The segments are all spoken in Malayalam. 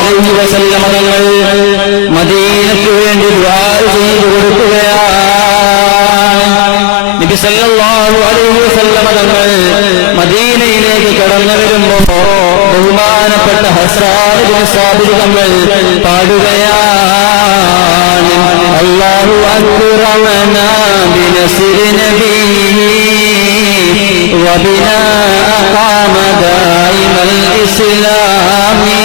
അലൈഹി വസല്ലം തങ്ങൾ മദീനയ്ക്ക് വേണ്ടി ദുആ ചെയ്തു കൊടുക്കുകയാണ്. നബി സല്ലല്ലാഹു അലൈഹി വസല്ലം തങ്ങൾ മദീനയിലേക്ക് കടന്നു വരുമ്പോൾ ബഹുമാനപ്പെട്ട ഹസ്സാൻ ഇബ്നു സാബിത് തങ്ങൾ പാടുകയാണ്, അല്ലാഹു അക്റമനാ ബിനസ്രി നബിഹി വബിനാ അഖാമ ദായിമൽ ഇസ്ലാമി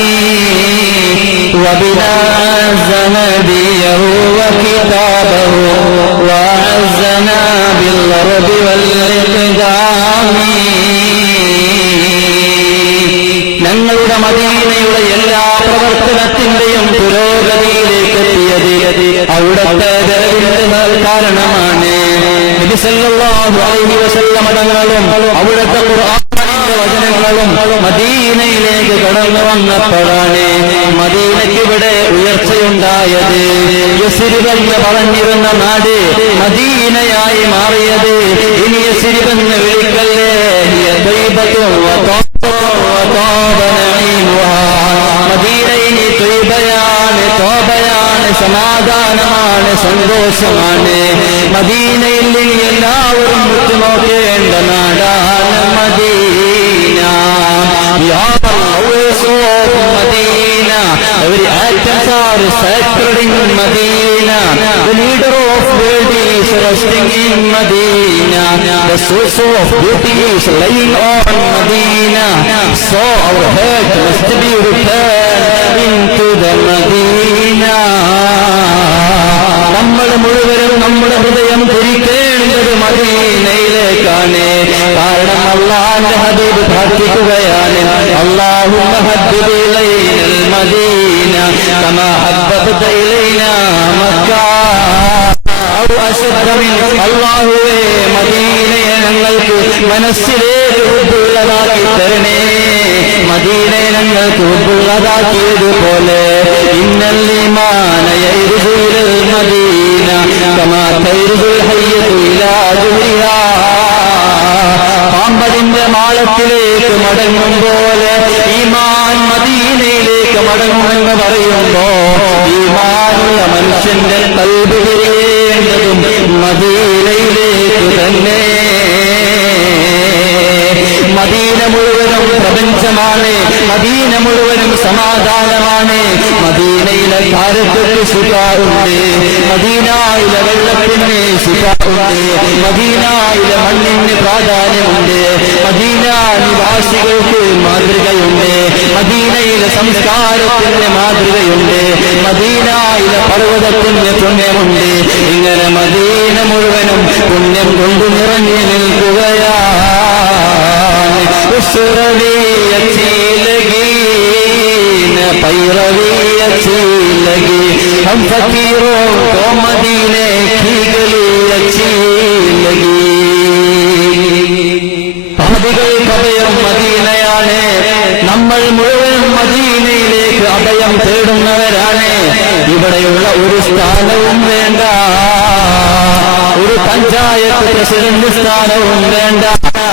വബിനാ അഅ്സന നബിയഹു വകിതാബഹു വഅഅ്സനാ ബിൽറബി വൽഇഖ്ദാമി. ഞങ്ങളുടെ മദീനയുടെ എല്ലാ പ്രവർത്തനത്തിന്റെയും പുരോഗതിയിലേക്ക് എത്തിയത് അവിടുത്തെ ദരവിന്റെ കാരണമാണ്. നബി സല്ലല്ലാഹു അലൈഹി വസല്ലം തങ്ങളും അവിടുത്തെ ഖുർആനിന്റെ വചനങ്ങളും മദീനയിലേക്ക് കടന്നു വന്നപ്പോഴാണ് മദീനയ്ക്ക് ഇവിടെ ഉയർച്ചയുണ്ടായത്. യസ്രിബ് എന്ന് പറഞ്ഞിരുന്ന നാട് മദീനയായി മാറിയത്. ഇനി യസ്രിബ് എന്ന് വിളിക്കല്ലേ, മദീനയിനി ത്വയ്ബയാണ്, തോബയാണ്, സമാധാനമാണ്, സന്തോഷമാണ്. മദീനയിൽ ഇനി എല്ലാവരും ഉറ്റുനോക്കേണ്ട നാടാണ് Medina. Medina, every actions are sacred in Medina. The leader of world is resting in Medina. The source of beauty is lying on Medina. So our heart must be returned into the Medina. നമ്മൾ മുഴുവനും നമ്മുടെ ഹൃദയം തിരിക്കേണ്ടത് മദീനയിലേക്കാണ്. കാരണം അല്ലാഹുവിന്റെ ഹബീബ് പ്രാർത്ഥിക്കുകയാണ്, അല്ലാഹുമ്മ ഹബ്ബിബ് ഇലൈനൽ മദീന കമാ ഹബ്ബബ്ത ഇലൈനാ മക്ക. അല്ലാഹുവേ, മദീനയെ ഞങ്ങൾക്ക് മനസ്സിലേക്ക് ഉള്ളതാക്കി തരണേ. മദീനയെ ഞങ്ങൾക്ക് ഉള്ളതാക്കിയതുപോലെ ഇന്നൽ ഈമാന യർജു ഇലൽ മദീന കമാ തർജുൽ ഹയ്യതു ഇലാ ജുഹ്രിഹാ. പാമ്പതിന്റെ മാളത്തിലേക്ക് മടങ്ങും പോലെ ഈമാൻ മദീനയിലേക്ക് മടങ്ങുമെന്ന് പറയുമ്പോ ഈമാനുള്ള മനുഷ്യന്റെ ഖൽബ് തിരിയേണ്ടതും മദീനയിലേക്ക് തന്നെ. മദീന മുഴുവനും പ്രപഞ്ചമാണ്, മദീന മുഴുവനും സമാധാനമാണ്. മദീനയിലെ കാരത്തിന് ശിഫാഉണ്ട്, മദീനയിലെ വെള്ളത്തിന് ശിഫാഉണ്ട്, മദീനയിലെ മണ്ണിന് പ്രാധാന്യമുണ്ട്, മദീന നിവാസികൾക്ക് മാതൃകയുണ്ട്, മദീനയിലെ സംസ്കാരത്തിന് മാതൃകയുണ്ട്, മദീനയിലെ പർവ്വതത്തിന് പുണ്യമുണ്ട്. ഇങ്ങനെ മദീന മുഴുവനും പുണ്യം കൊണ്ട് നിറഞ്ഞു നിൽക്കുകയാണ്. ഉസ്റവി अच्छी लगी न पैरवी अच्छी लगी, हम फकीरों को मदीने की गली अच्छी लगी. പാപികൾക്ക് അഭയം മദീനയാണ്. നമ്മൾ മുഴുവൻ മദീനയിലേക്ക് അഭയം തേടുന്നവരാണ്. ഇവിടെയുള്ള ഒരു സ്ഥാനവും വേണ്ട, ഒരു പഞ്ചായത്ത് പ്രസിഡന്റ് സ്ഥാനവും വേണ്ട,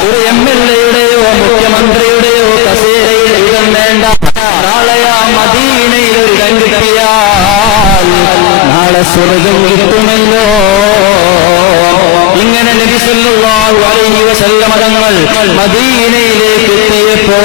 ഒരു MLA-യുടെയോ മുഖ്യമന്ത്രിയുടെയോ കസേരയിൽ ഇടം വേണ്ട. നാളെ ആ മദീനയിൽ ഒരു ഇടം കിട്ടിയാൽ നാളെ സ്വർഗം കിട്ടുമല്ലോ. ഇങ്ങനെ നബി സല്ലല്ലാഹു അലൈഹി വസല്ലം തങ്ങൾ മദീനയിലേക്ക് എത്തിയപ്പോ